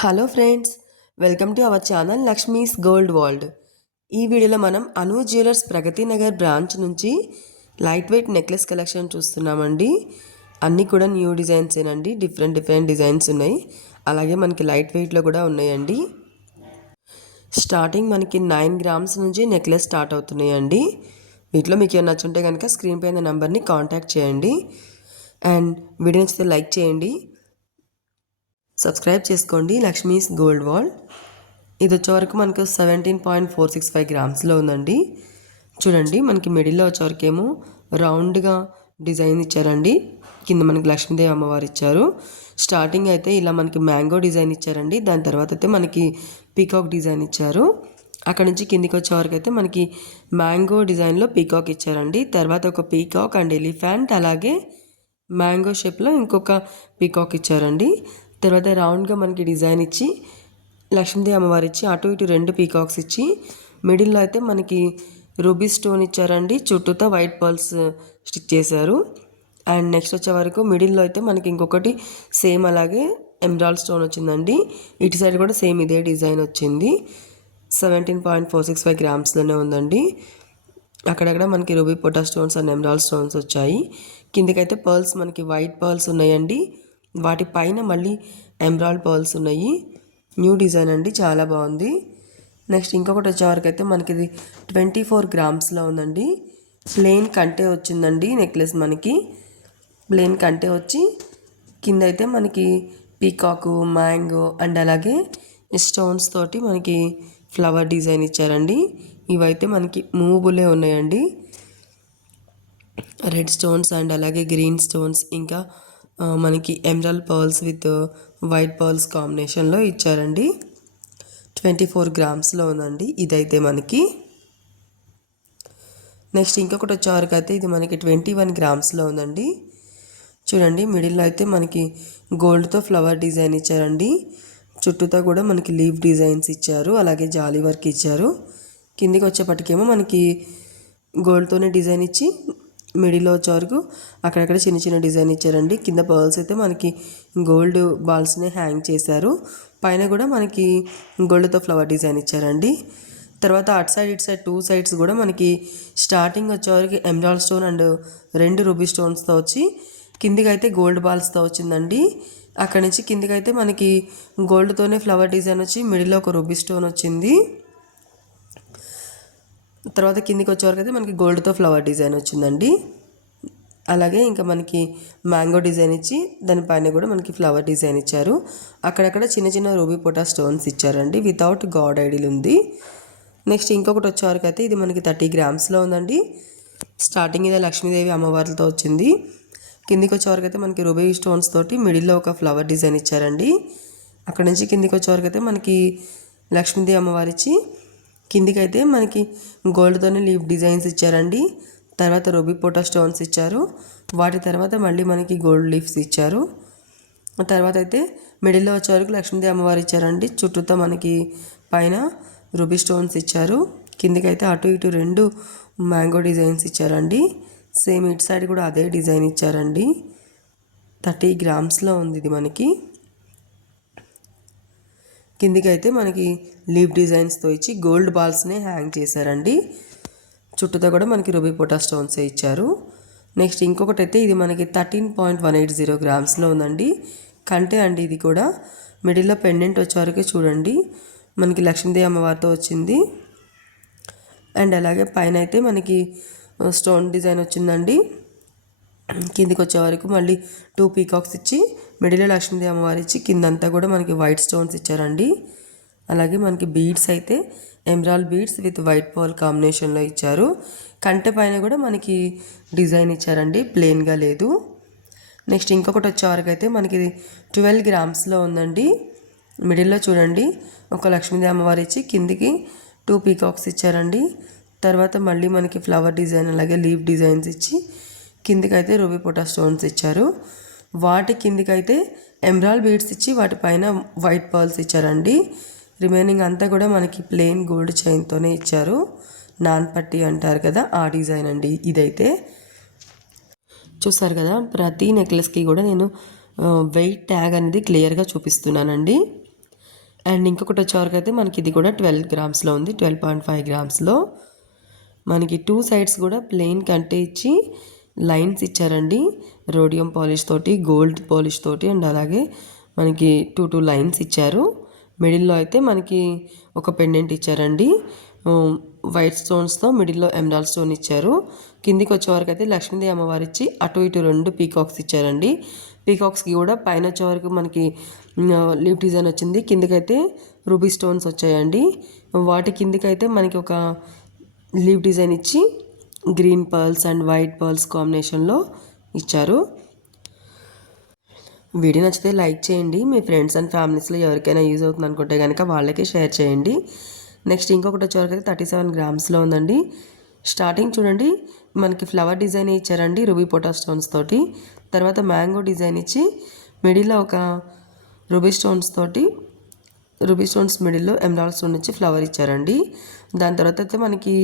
Hello friends, welcome to our channel Lakshmi's gold world. ఈ వీడియోలో మనం అను జ్యువెలర్స్ ప్రగతి నగర్ బ్రాంచ్ నుంచి లైట్ వెయిట్ నెక్లెస్ కలెక్షన్ చూస్తున్నామండి. అన్నీ కూడా న్యూ డిజైన్స్ ఏనండి, డిఫరెంట్ డిజైన్స్ ఉన్నాయి. అలాగే మనకి లైట్ వెయిట్లో కూడా ఉన్నాయండి. స్టార్టింగ్ మనకి 9 గ్రామ్స్ నుంచి నెక్లెస్ స్టార్ట్ అవుతున్నాయండి. వీటిలో మీకు ఏమైనా నచ్చుంటే కనుక స్క్రీన్ పైన నెంబర్ని కాంటాక్ట్ చేయండి. అండ్ వీడియో నచ్చితే లైక్ చేయండి, సబ్స్క్రైబ్ చేసుకోండి. Lakshmi's gold world. ఇది వచ్చేవరకు మనకు 17.465 గ్రామ్స్లో ఉందండి. చూడండి, మనకి మిడిల్లో వచ్చేవరకు ఏమో రౌండ్గా డిజైన్ ఇచ్చారండి. కింద మనకి లక్ష్మీదేవి అమ్మవారు ఇచ్చారు. స్టార్టింగ్ అయితే ఇలా మనకి మ్యాంగో డిజైన్ ఇచ్చారండి. దాని తర్వాత అయితే మనకి పీకాక్ డిజైన్ ఇచ్చారు. అక్కడ నుంచి కిందికి వచ్చేవరకు అయితే మనకి మ్యాంగో డిజైన్లో పీకాక్ ఇచ్చారండి. తర్వాత ఒక పీకాక్ అండ్ ఎలిఫెంట్, అలాగే మ్యాంగో షేప్లో ఇంకొక పీకాక్ ఇచ్చారండి. తర్వాత రౌండ్గా మనకి డిజైన్ ఇచ్చి లక్ష్మీదేవి అమ్మవారు ఇచ్చి అటు ఇటు 2 పీకాక్స్ ఇచ్చి మిడిల్లో అయితే మనకి రూబీ స్టోన్ ఇచ్చారండి. చుట్టూతో వైట్ పర్ల్స్ స్టిచ్ చేశారు. అండ్ నెక్స్ట్ వచ్చే వరకు మిడిల్లో అయితే మనకి ఇంకొకటి సేమ్ అలాగే ఎమరాల్డ్ స్టోన్ వచ్చిందండి. ఇటు సైడ్ కూడా సేమ్ ఇదే డిజైన్ వచ్చింది. 17.465 గ్రామ్స్లోనే ఉందండి. అక్కడక్కడ మనకి రూబీ పొటా స్టోన్స్ అండ్ ఎమరాల్డ్ స్టోన్స్ వచ్చాయి. కిందకైతే పర్ల్స్ మనకి వైట్ పర్ల్స్ ఉన్నాయండి. వాటి పైన మళ్ళీ ఎమరాల్డ్ పర్ల్స్ ఉన్నాయి. న్యూ డిజైన్ అండి, చాలా బాగుంది. నెక్స్ట్ ఇంకొకటి వచ్చేవరకు అయితే మనకి ఇది 24 గ్రామ్స్లో ఉందండి. ప్లెయిన్ కంటే వచ్చిందండి నెక్లెస్. మనకి ప్లెయిన్ కంటే వచ్చి కింద అయితే మనకి పీకాకు, మ్యాంగో అండ్ అలాగే స్టోన్స్ తోటి మనకి ఫ్లవర్ డిజైన్ ఇచ్చారండి. ఇవైతే మనకి మూవబులే ఉన్నాయండి. రెడ్ స్టోన్స్ అండ్ అలాగే గ్రీన్ స్టోన్స్, ఇంకా మనకి emerald pearls with white pearls కాంబినేషన్లో ఇచ్చారండి. 24 గ్రామ్స్లో ఉందండి ఇదైతే మనకి. నెక్స్ట్ ఇంకొకటి వచ్చేవరకు అయితే ఇది మనకి 21 గ్రామ్స్లో ఉందండి. చూడండి, మిడిల్లో అయితే మనకి గోల్డ్తో ఫ్లవర్ డిజైన్ ఇచ్చారండి. చుట్టూతో కూడా మనకి లీవ్ డిజైన్స్ ఇచ్చారు, అలాగే జాలీ వర్క్ ఇచ్చారు. కిందికి వచ్చేపటికేమో మనకి గోల్డ్తోనే డిజైన్ ఇచ్చి మిడిల్లో వచ్చే వరకు అక్కడక్కడ చిన్న చిన్న డిజైన్ ఇచ్చారండి. కింద పర్ల్స్ అయితే మనకి గోల్డ్ బాల్స్ని హ్యాంగ్ చేశారు. పైన కూడా మనకి గోల్డ్తో ఫ్లవర్ డిజైన్ ఇచ్చారండి. తర్వాత అటు సైడ్ ఇటు సైడ్ 2 సైడ్స్ కూడా మనకి స్టార్టింగ్ వచ్చేవరకు ఎమరాల్డ్ స్టోన్ అండ్ 2 రూబీ స్టోన్స్తో వచ్చి కిందికి అయితే గోల్డ్ బాల్స్తో వచ్చిందండి. అక్కడి నుంచి కిందికి అయితే మనకి గోల్డ్తోనే ఫ్లవర్ డిజైన్ వచ్చి మిడిల్లో ఒక రూబీ స్టోన్ వచ్చింది. తర్వాత కిందికి వచ్చేవరకు అయితే మనకి గోల్డ్తో ఫ్లవర్ డిజైన్ వచ్చిందండి. అలాగే ఇంకా మనకి మ్యాంగో డిజైన్ ఇచ్చి దానిపైన కూడా మనకి ఫ్లవర్ డిజైన్ ఇచ్చారు. అక్కడక్కడ చిన్న చిన్న రూబీ పొటా స్టోన్స్ ఇచ్చారండి. వితౌట్ గాడ్ ఐడిల్ ఉంది. నెక్స్ట్ ఇంకొకటి వచ్చేవరకు అయితే ఇది మనకి 30 గ్రామ్స్లో ఉందండి. స్టార్టింగ్ ఇదే లక్ష్మీదేవి అమ్మవారితో వచ్చింది. కిందికి వచ్చేవరకు అయితే మనకి రూబీ స్టోన్స్ తోటి మిడిల్లో ఒక ఫ్లవర్ డిజైన్ ఇచ్చారండి. అక్కడ నుంచి కిందికి వచ్చేవరకు అయితే మనకి లక్ష్మీదేవి అమ్మవారి ఇచ్చి కిందికైతే మనకి గోల్డ్తోనే లీవ్ డిజైన్స్ ఇచ్చారండి. తర్వాత రూబీ పొటా స్టోన్స్ ఇచ్చారు. వాటి తర్వాత మళ్ళీ మనకి గోల్డ్ లీవ్స్ ఇచ్చారు. తర్వాత అయితే మిడిల్లో వచ్చే వరకు లక్ష్మీదేవి అమ్మవారు ఇచ్చారండి. చుట్టూతో మనకి పైన రూబీ స్టోన్స్ ఇచ్చారు. కిందికైతే అటు ఇటు 2 మ్యాంగో డిజైన్స్ ఇచ్చారండి. సేమ్ ఇటు సైడ్ కూడా అదే డిజైన్ ఇచ్చారండి. 30 గ్రామ్స్లో ఉంది ఇది మనకి. కిందికి అయితే మనకి లీవ్ డిజైన్స్తో ఇచ్చి గోల్డ్ బాల్స్నే హ్యాంగ్ చేశారండి. చుట్టూతో కూడా మనకి రూబీ పొటా స్టోన్సే ఇచ్చారు. నెక్స్ట్ ఇంకొకటి అయితే ఇది మనకి 13.180 గ్రామ్స్లో ఉందండి. కంటే అండి ఇది కూడా. మిడిల్లో పెండెంట్ వచ్చేవరకు చూడండి, మనకి లక్ష్మీదేవి అమ్మవారితో వచ్చింది. అండ్ అలాగే పైన అయితే మనకి స్టోన్ డిజైన్ వచ్చిందండి. కిందికి వచ్చే వరకు మళ్ళీ 2 పీకాక్స్ ఇచ్చి మిడిల్లో లక్ష్మీదేవి అమ్మవారు ఇచ్చి కిందంతా కూడా మనకి వైట్ స్టోన్స్ ఇచ్చారండి. అలాగే మనకి బీడ్స్ అయితే emerald beads with white pearl కాంబినేషన్లో ఇచ్చారు. కంటె పైన కూడా మనకి డిజైన్ ఇచ్చారండి, ప్లెయిన్గా లేదు. నెక్స్ట్ ఇంకొకటి వచ్చే వరకు అయితే మనకి 12 గ్రామ్స్లో ఉందండి. మిడిల్లో చూడండి ఒక లక్ష్మీదేవి అమ్మవారు ఇచ్చి కిందికి 2 పీకాక్స్ ఇచ్చారండి. తర్వాత మళ్ళీ మనకి ఫ్లవర్ డిజైన్ అలాగే లీవ్ డిజైన్స్ ఇచ్చి కిందికైతే రూబీ పొటా స్టోన్స్ ఇచ్చారు. వాటి కిందికైతే ఎమరాల్డ్ బీడ్స్ ఇచ్చి వాటిపైన వైట్ పర్ల్స్ ఇచ్చారండి. రిమైనింగ్ అంతా కూడా మనకి ప్లెయిన్ గోల్డ్ చైన్తోనే ఇచ్చారు. నాన్ పట్టి అంటారు కదా, ఆ డిజైన్ అండి ఇదైతే. చూసారు కదా, ప్రతి నెక్లెస్కి కూడా నేను వెయిట్ ట్యాగ్ అనేది క్లియర్గా చూపిస్తున్నానండి. అండ్ ఇంకొకటి వచ్చేవరకు అయితే మనకి ఇది కూడా 12 గ్రామ్స్లో ఉంది, 12.5 గ్రామ్స్లో. మనకి 2 సైడ్స్ కూడా ప్లెయిన్ కంటే ఇచ్చి లైన్స్ ఇచ్చారండి, రోడియం పాలిష్ తోటి, గోల్డ్ పాలిష్ తోటి. అండ్ అలాగే మనకి 2 లైన్స్ ఇచ్చారు. మిడిల్లో అయితే మనకి ఒక పెండెంట్ ఇచ్చారండి, వైట్ స్టోన్స్తో మిడిల్లో ఎమరాల్డ్ స్టోన్ ఇచ్చారు. కిందికి వచ్చేవరకు అయితే లక్ష్మీదేవి అమ్మవారు ఇచ్చి అటు ఇటు 2 పీకాక్స్ ఇచ్చారండి. పీకాక్స్కి కూడా పైన వచ్చేవరకు మనకి లీఫ్ డిజైన్ వచ్చింది, కిందికైతే రూబీ స్టోన్స్ వచ్చాయండి. వాటి కిందికైతే మనకి ఒక లీఫ్ డిజైన్ ఇచ్చి green pearls and white pearls కాంబినేషన్లో ఇచ్చారు. వీడియో నచ్చితే లైక్ చేయండి, మీ ఫ్రెండ్స్ అండ్ ఫ్యామిలీస్లో ఎవరికైనా యూజ్ అవుతుంది అనుకుంటే కనుక వాళ్ళకి షేర్ చేయండి. నెక్స్ట్ ఇంకొకటి వచ్చేవరకు అయితే 37 గ్రామ్స్లో ఉందండి. స్టార్టింగ్ చూడండి మనకి ఫ్లవర్ డిజైన్ ఇచ్చారండి రూబీ పొటాష్ స్టోన్స్ తోటి. తర్వాత మ్యాంగో డిజైన్ ఇచ్చి మిడిల్లో ఒక రూబీ స్టోన్స్ మిడిల్లో ఎమరాల్డ్ స్టోన్ ఇచ్చి ఫ్లవర్ ఇచ్చారండి. దాని తర్వాత అయితే మనకి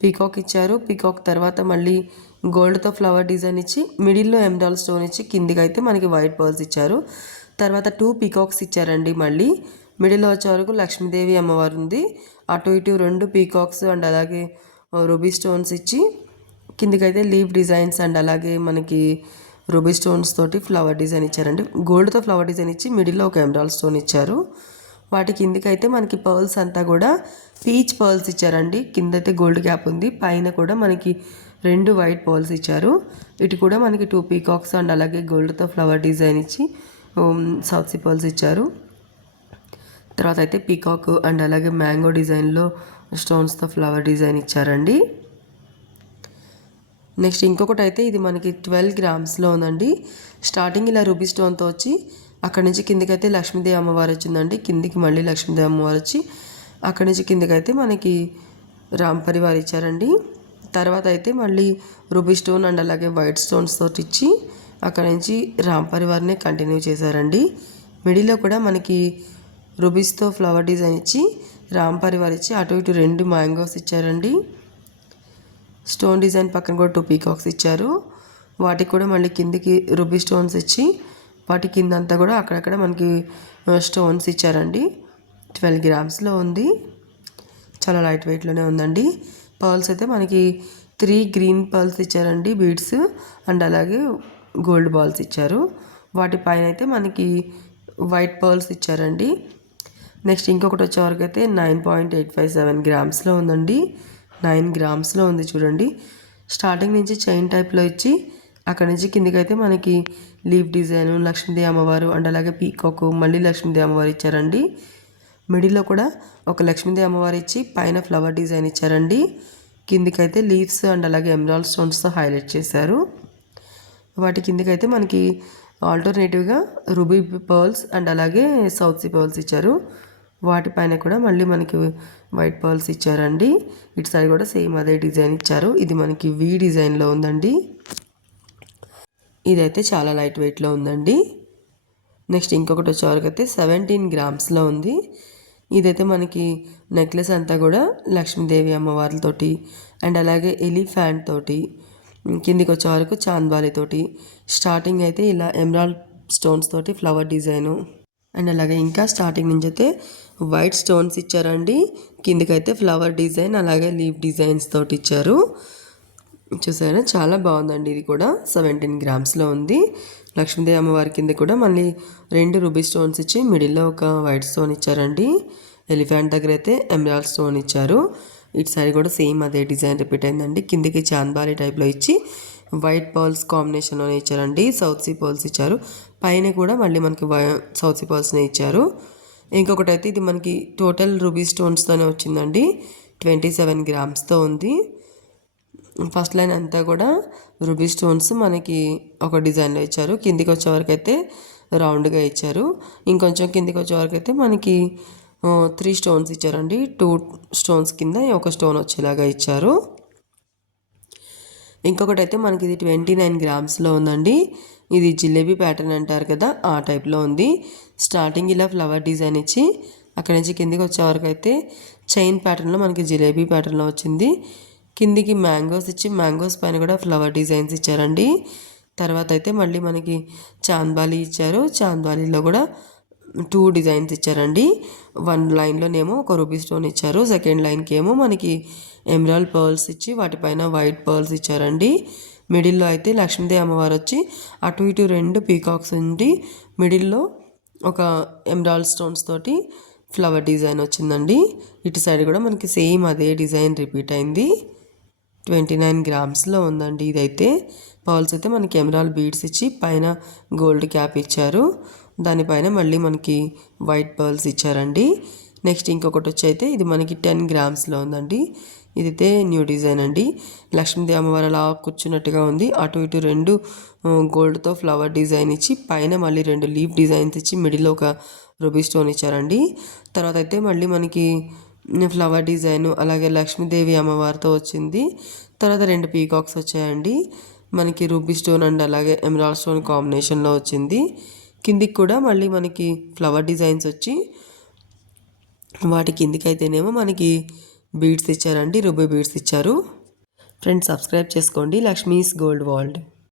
పీకాక్ ఇచ్చారు. పీకాక్ తర్వాత మళ్ళీ గోల్డ్తో ఫ్లవర్ డిజైన్ ఇచ్చి మిడిల్లో ఎమరాల్డ్ స్టోన్ ఇచ్చి కిందికి అయితే మనకి వైట్ పర్ల్స్ ఇచ్చారు. తర్వాత 2 పీకాక్స్ ఇచ్చారండి. మళ్ళీ మిడిల్లో వచ్చే వరకు లక్ష్మీదేవి అమ్మవారు ఉంది, అటు ఇటు 2 పీకాక్స్ అండ్ అలాగే రూబీ స్టోన్స్ ఇచ్చి కిందికైతే లీవ్ డిజైన్స్ అండ్ అలాగే మనకి రూబీ స్టోన్స్ తోటి ఫ్లవర్ డిజైన్ ఇచ్చారండి. గోల్డ్తో ఫ్లవర్ డిజైన్ ఇచ్చి మిడిల్లో ఒక ఎమరాల్డ్ స్టోన్ ఇచ్చారు. వాటి కిందికైతే మనకి పర్ల్స్ అంతా కూడా పీచ్ పర్ల్స్ ఇచ్చారండి. కిందైతే గోల్డ్ క్యాప్ ఉంది, పైన కూడా మనకి 2 వైట్ పర్ల్స్ ఇచ్చారు. ఇటు కూడా మనకి 2 పీకాక్స్ అండ్ అలాగే గోల్డ్తో ఫ్లవర్ డిజైన్ ఇచ్చి సౌత్ సీ పర్ల్స్ ఇచ్చారు. తర్వాత అయితే పీకాక్ అండ్ అలాగే మ్యాంగో డిజైన్లో స్టోన్స్తో ఫ్లవర్ డిజైన్ ఇచ్చారండి. నెక్స్ట్ ఇంకొకటి అయితే ఇది మనకి 12 గ్రామ్స్లో ఉందండి. స్టార్టింగ్ ఇలా రూబీ స్టోన్తో వచ్చి అక్కడి నుంచి కిందికైతే లక్ష్మీదేవి అమ్మవారు వచ్చిందండి. కిందికి మళ్ళీ లక్ష్మీదేవి అమ్మవారు వచ్చి అక్కడి నుంచి కిందికైతే మనకి రామ్ పరివార్ ఇచ్చారండి. తర్వాత అయితే మళ్ళీ రూబీ స్టోన్ అండ్ అలాగే వైట్ స్టోన్స్ తోటి ఇచ్చి అక్కడ నుంచి రామ్ పరివార్నే కంటిన్యూ చేశారండి. మిడిల్లో కూడా మనకి రూబీస్తో ఫ్లవర్ డిజైన్ ఇచ్చి రామ్ పరివార్ ఇచ్చి అటు ఇటు 2 మ్యాంగోస్ ఇచ్చారండి. స్టోన్ డిజైన్ పక్కన కూడా 2 పీకాక్స్ ఇచ్చారు. వాటికి కూడా మళ్ళీ కిందికి రూబీ స్టోన్స్ ఇచ్చి వాటి కింద అంతా కూడా అక్కడక్కడ మనకి స్టోన్స్ ఇచ్చారండి. 12 గ్రామ్స్లో ఉంది, చాలా లైట్ వెయిట్లోనే ఉందండి. పర్ల్స్ అయితే మనకి 3 గ్రీన్ పర్ల్స్ ఇచ్చారండి, బీడ్స్ అండ్ అలాగే గోల్డ్ బాల్స్ ఇచ్చారు. వాటి పైన అయితే మనకి వైట్ పర్ల్స్ ఇచ్చారండి. నెక్స్ట్ ఇంకొకటి వచ్చేవరకు అయితే 9.857 గ్రామ్స్లో ఉందండి. 9 గ్రామ్స్లో ఉంది చూడండి. స్టార్టింగ్ నుంచి చైన్ టైప్లో ఇచ్చి అక్కడ నుంచి కిందికైతే మనకి లీఫ్ డిజైన్, లక్ష్మీదేవి అమ్మవారు అండ్ అలాగే పీకాక్, మళ్ళీ లక్ష్మీదేవి అమ్మవారు ఇచ్చారండి. మిడిల్లో కూడా ఒక లక్ష్మీదేవి అమ్మవారు ఇచ్చి పైన ఫ్లవర్ డిజైన్ ఇచ్చారండి. కిందికైతే లీవ్స్ అండ్ అలాగే ఎమరాల్డ్ స్టోన్స్తో హైలైట్ చేశారు. వాటి కిందికైతే మనకి ఆల్టర్నేటివ్గా రూబీ పర్ల్స్ అండ్ అలాగే సౌత్ సీ పర్ల్స్ ఇచ్చారు. వాటిపైన కూడా మళ్ళీ మనకి వైట్ పర్ల్స్ ఇచ్చారండి. ఇటు సైడ్ కూడా సేమ్ అదే డిజైన్ ఇచ్చారు. ఇది మనకి వీ డిజైన్లో ఉందండి. ఇదైతే చాలా లైట్ వెయిట్లో ఉందండి. నెక్స్ట్ ఇంకొకటి వచ్చేవరకు అయితే 17 గ్రామ్స్లో ఉంది. ఇదైతే మనకి నెక్లెస్ అంతా కూడా లక్ష్మీదేవి అమ్మవార్లతోటి అండ్ అలాగే ఎలిఫెంట్ తోటి, కిందికి వచ్చే వరకు చాంద్బాలితోటి, స్టార్టింగ్ అయితే ఇలా ఎమరాల్డ్ స్టోన్స్ తోటి ఫ్లవర్ డిజైను అండ్ అలాగే ఇంకా స్టార్టింగ్ నుంచి అయితే వైట్ స్టోన్స్ ఇచ్చారండి. కిందికైతే ఫ్లవర్ డిజైన్ అలాగే లీఫ్ డిజైన్స్ తోటి ఇచ్చారు. చూసారా, చాలా బాగుందండి. ఇది కూడా 17 గ్రామ్స్లో ఉంది. లక్ష్మీదేవి అమ్మవారి కింద కూడా మళ్ళీ 2 రూబీ స్టోన్స్ ఇచ్చి మిడిల్లో ఒక వైట్ స్టోన్ ఇచ్చారండి. ఎలిఫెంట్ దగ్గర అయితే ఎమరాల్డ్ స్టోన్ ఇచ్చారు. ఇటు సైడ్ కూడా సేమ్ అదే డిజైన్ రిపీట్ అయిందండి. కిందికి చాంద్బాలి టైప్లో ఇచ్చి వైట్ పర్ల్స్ కాంబినేషన్లోనే ఇచ్చారండి. సౌత్ సీ పర్ల్స్ ఇచ్చారు. పైన కూడా మళ్ళీ మనకి సౌత్ సీ పర్ల్స్నే ఇచ్చారు. ఇంకొకటి అయితే ఇది మనకి టోటల్ రూబీ స్టోన్స్తోనే వచ్చిందండి. 27 గ్రామ్స్తో ఉంది. ఫస్ట్ లైన్ అంతా కూడా రూబీ స్టోన్స్ మనకి ఒక డిజైన్లో ఇచ్చారు. కిందికి వచ్చే వరకు అయితే రౌండ్గా ఇచ్చారు. ఇంకొంచెం కిందికి వచ్చే వరకు అయితే మనకి 3 స్టోన్స్ ఇచ్చారండి. 2 స్టోన్స్ కింద ఒక స్టోన్ వచ్చేలాగా ఇచ్చారు. ఇంకొకటి అయితే మనకి ఇది 29 గ్రామ్స్లో ఉందండి. ఇది జిలేబీ ప్యాటర్న్ అంటారు కదా, ఆ టైప్లో ఉంది. స్టార్టింగ్ ఇలా ఫ్లవర్ డిజైన్ ఇచ్చి అక్కడి నుంచి కిందికి వచ్చే వరకు అయితే చైన్ ప్యాటర్న్లో మనకి జిలేబీ ప్యాటర్న్లో వచ్చింది. కిందికి మ్యాంగోస్ ఇచ్చి మ్యాంగోస్ పైన కూడా ఫ్లవర్ డిజైన్స్ ఇచ్చారండి. తర్వాత అయితే మళ్ళీ మనకి చాంద్బాలి ఇచ్చారు. చాంద్బాలిలో కూడా 2 డిజైన్స్ ఇచ్చారండి. 1 లైన్లోనేమో ఒక రూబీ స్టోన్ ఇచ్చారు, సెకండ్ లైన్కి ఏమో మనకి ఎమరాల్డ్ పర్ల్స్ ఇచ్చి వాటిపైన వైట్ పర్ల్స్ ఇచ్చారండి. మిడిల్లో అయితే లక్ష్మీదేవి అమ్మవారు వచ్చి అటు ఇటు 2 పీకాక్స్ ఉండి మిడిల్లో ఒక ఎమరాల్డ్ స్టోన్స్ తోటి ఫ్లవర్ డిజైన్ వచ్చిందండి. ఇటు సైడ్ కూడా మనకి సేమ్ అదే డిజైన్ రిపీట్ అయింది. 29 గ్రామ్స్లో ఉందండి ఇదైతే. పర్ల్స్ అయితే మనకి ఎమరాల్డ్ బీడ్స్ ఇచ్చి పైన గోల్డ్ క్యాప్ ఇచ్చారు, దానిపైన మళ్ళీ మనకి వైట్ పర్ల్స్ ఇచ్చారండి. నెక్స్ట్ ఇంకొకటి వచ్చి అయితే ఇది మనకి 10 గ్రామ్స్లో ఉందండి. ఇదైతే న్యూ డిజైన్ అండి. లక్ష్మీదేవి అమ్మవారు అలా కూర్చున్నట్టుగా ఉంది, అటు ఇటు 2 గోల్డ్తో ఫ్లవర్ డిజైన్ ఇచ్చి పైన మళ్ళీ 2 లీఫ్ డిజైన్స్ ఇచ్చి మిడిల్లో ఒక రూబీ స్టోన్ ఇచ్చారండి. తర్వాత అయితే మళ్ళీ మనకి ఫ్లవర్ డిజైన్ అలాగే లక్ష్మీదేవి అమ్మవారితో వచ్చింది. తర్వాత 2 పీకాక్స్ వచ్చాయండి, మనకి రూబీ స్టోన్ అండ్ అలాగే ఎమరాల్డ్ స్టోన్ కాంబినేషన్లో వచ్చింది. కిందికి కూడా మళ్ళీ మనకి ఫ్లవర్ డిజైన్స్ వచ్చి వాటి కిందికి అయితేనేమో మనకి బీడ్స్ ఇచ్చారండి, రూబీ బీడ్స్ ఇచ్చారు. ఫ్రెండ్స్ సబ్స్క్రైబ్ చేసుకోండి లక్ష్మీస్ గోల్డ్ వరల్డ్.